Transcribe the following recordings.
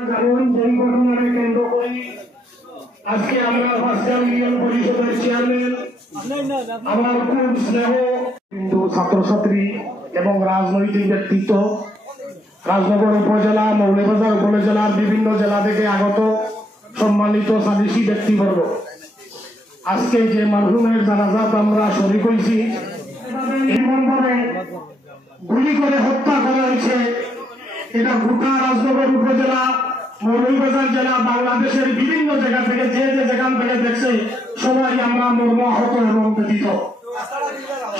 যেই ঘটনাকে কেন্দ্র করে আজকে আমরা ভার্চুয়াল ইউনিয়ন পরিষদের চেয়ারম্যান আমার খুব স্নেহ কিন্তু ছাত্রছাত্রী এবং রাজনৈতিক ব্যক্তিত্ব রাজনগর উপজেলা মৌলভীবাজার উপজেলার বিভিন্ন জেলা থেকে আগত সম্মানিত সালিসি ব্যক্তিবর্গ আজকে যে মরহুমের জানাজাত আমরা শরীক হয়েছি এমনভাবে গুলি করে হত্যা করা হয়েছে এটা গোটা রাজনগর উপজেলা মৌলভীবাজার জেলা বাংলাদেশের বিভিন্ন জায়গা থেকে যে যেখান থেকে দেখছে সবাই আমরা মর্মাহত এবং ব্যথিত।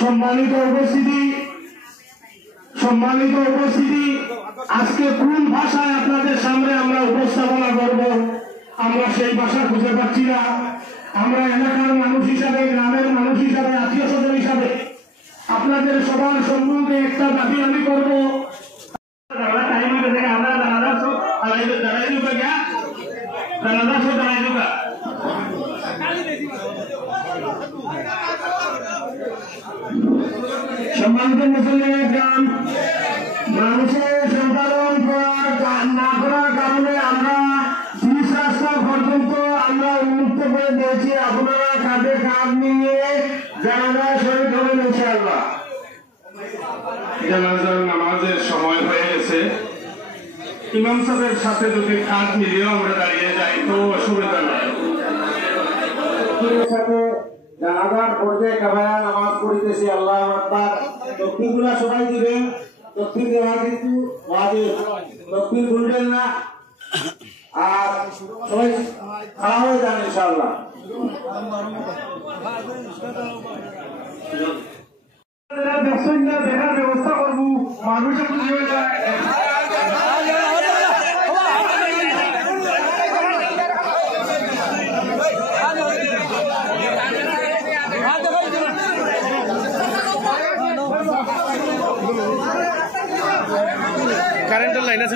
সম্মানিত উপস্থিতি আজকে কোন ভাষায় আপনাদের সামনে আমরা উপস্থাপনা করব আমরা সেই ভাষা খুঁজে পাচ্ছি না। আমরা এলাকার মানুষ হিসাবে গ্রামের মানুষ হিসাবে আত্মীয় স্বজন হিসাবে আপনাদের সবার সম্মুখে একটা দাবি আমি করবো সম্মানিত মুসলিমের গ্রাম মানুষের সম্পাদন না করার কারণে আমরা 30 রাস্তা পর্যন্ত আমরা উন্মুক্ত করে দিয়েছি। আপনারা কাঁধে কাঁধ নিয়ে জানাজায় শরীক হবেন ইনশাআল্লাহ। জানাজার নামাজের সময় হয়ে গেছে। ইমাম সাহেবের সাথে যদি কাঁধ মিলিয়েও আমরা দাঁড়িয়ে যাই তো অসুবিধা নাই। জানাজার পর্যায়ে কাবায়া নামাজ পড়িতেছি আল্লাহু আকবার। তকবীরগুলো সবাই দিবেন। তকবীর দেওয়া কিন্তু ওয়াজিব, তকবীর ভুলবেন না। আর সবাই খাওয়া হয়ে যান ইনশাআল্লাহ। দেখার ব্যবস্থা করবো মানুষের কারেন্টের লাইন আছে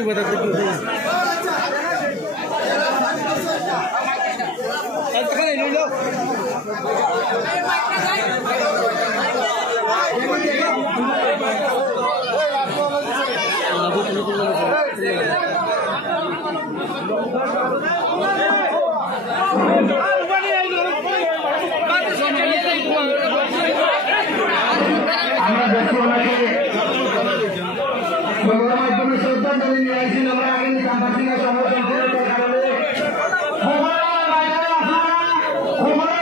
আমরা দেখি ওনাকে মাধ্যমে শ্রদ্ধা করে নিয়ে আসছিল আমরা আগে কাম্পাসিংয়ের সমর্থন করে কারণে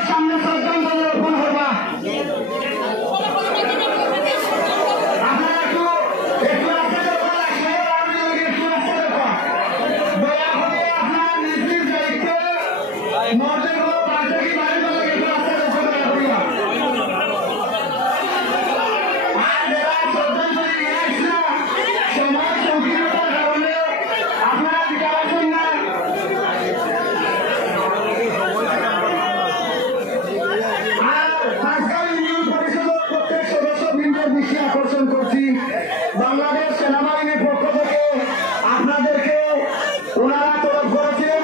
সামনে শ্রদ্ধা করে রোপণ করবা। আপনারা একটু রাস্তা দরকার আসলে আমি একটু রাস্তা দরকার দয়া করে আপনার নিজ দায়িত্বে মর্যাদা বাড়ি বাড়ি একটু রাস্তা দরকার দয়া করিবা। আকর্ষণ করছি বাংলাদেশ সেনাবাহিনীর পক্ষ থেকে আপনাদেরকে ওনারা তলব করেছেন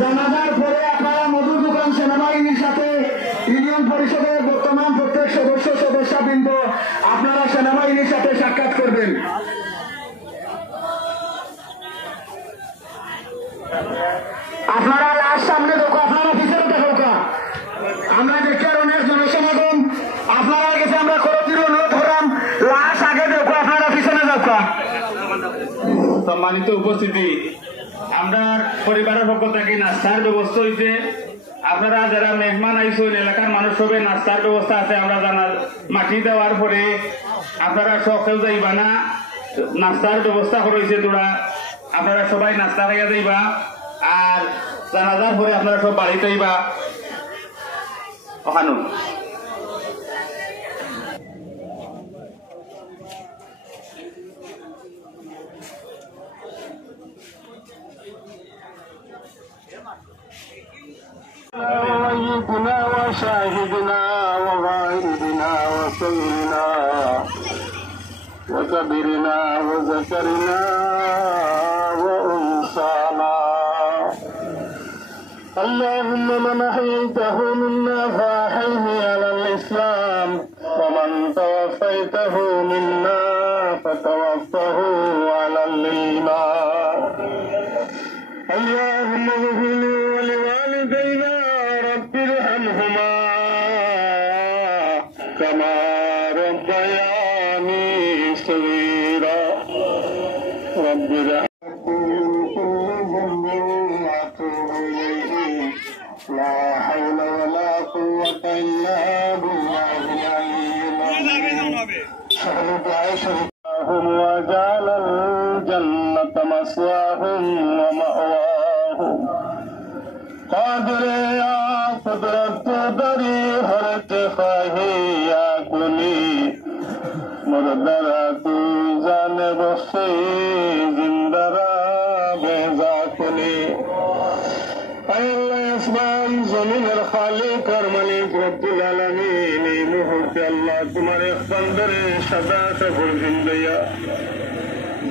জানাজার পরে আপনারা মধুর দোকান সেনাবাহিনীর সাথে ইউনিয়ন পরিষদের বর্তমান প্রত্যেক সদস্যবৃন্দ আপনারা সেনাবাহিনীর সাথে সাক্ষাৎ করবেন। আপনারা লাশ সামনে দেখো, আপনারা পিছনে দেখো। আমরা দেখি আর অনেক জনসমাগম আপনারা কাছে আমরা করতির অনুরোধ করলাম লাশ আগে দেখো, আপনারা পিছনে দেখো। সম্মানিত উপস্থিতি আমরা পরিবারের পক্ষ থেকে নাস্তার ব্যবস্থা হয়েছে। আপনারা যারা মেহমান আইসেন এলাকার মানুষ হবে নাস্তার ব্যবস্থা আছে। আমরা জানার মাটি দেওয়ার পরে আপনারা সকেও যাইবা না, নাস্তার ব্যবস্থা করেছে তোরা আপনারা সবাই নাস্তা খাইয়া যাইবা। আর জানাজার পরে আপনারা সব বাড়িতে যাইবা ওখানে। سيدنا وشاهدنا وغائبنا وسيدنا وكبرنا وذكرنا وأنثانا اللهم من أحييته منا فأحيه على الإسلام ومن توفيته منا فتوفه على الإيمان اللهم اغفر لي ولوالدينا رب ارحمهما كما ربياني صغيرا رب لا حول ولا قوة إلا بالله العلي العظيم وجعل الجنة مسواهم ومأواهم قادر يا قدرت دری حرت خواہی یا کلی مردرہ تو جان بخشی زندرہ بیزا کلی اے اللہ اسمان زمین اور خالق اور ملک رب العالمین ای محبت اللہ تمہارے بندر সদা সফল জিন্দগিয়া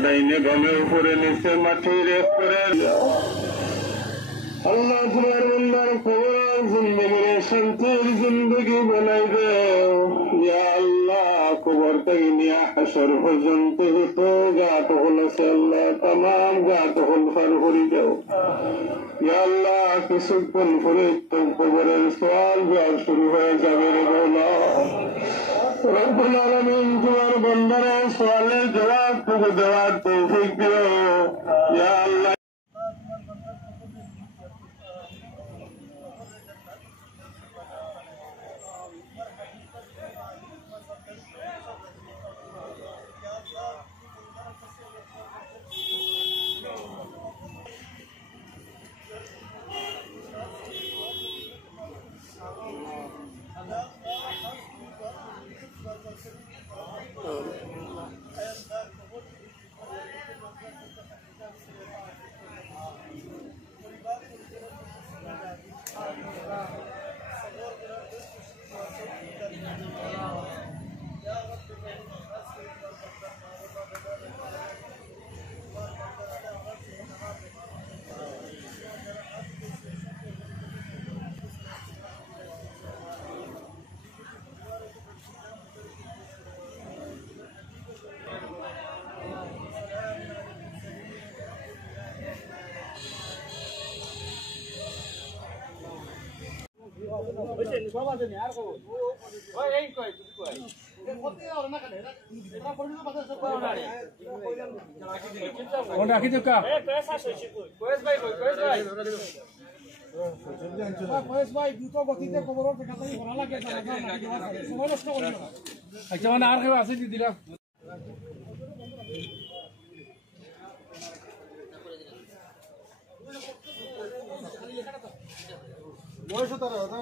ডাইনে বামে উপরে নিচে মাটির উপরে আল্লাহ তোমার বন্দার কবর জিন্দগির শান্তির জিন্দগি বানাই দেও ইয়া আল্লাহ কবর থেকে নিয়ে হাসর পর্যন্ত যত গাত হল আছে আল্লাহ तमाम গাত হল পার করে দাও ইয়া আল্লাহ কিছুক্ষণ পরে তো কবরের সওয়াল জবাব শুরু হয়ে যাবে রে মাওলা রব্বুল আলামিন তোমার বন্দার সওয়ালের জবাব তুমি দেওয়ার তৌফিক দিও ইয়া আল্লাহ ভাই দ্রুত গতিতে খবরের কাটাই ভরা লাগে সময় নষ্ট করি না আচ্ছা মানে আর কেউ আছে দিদিরা বয়স তারা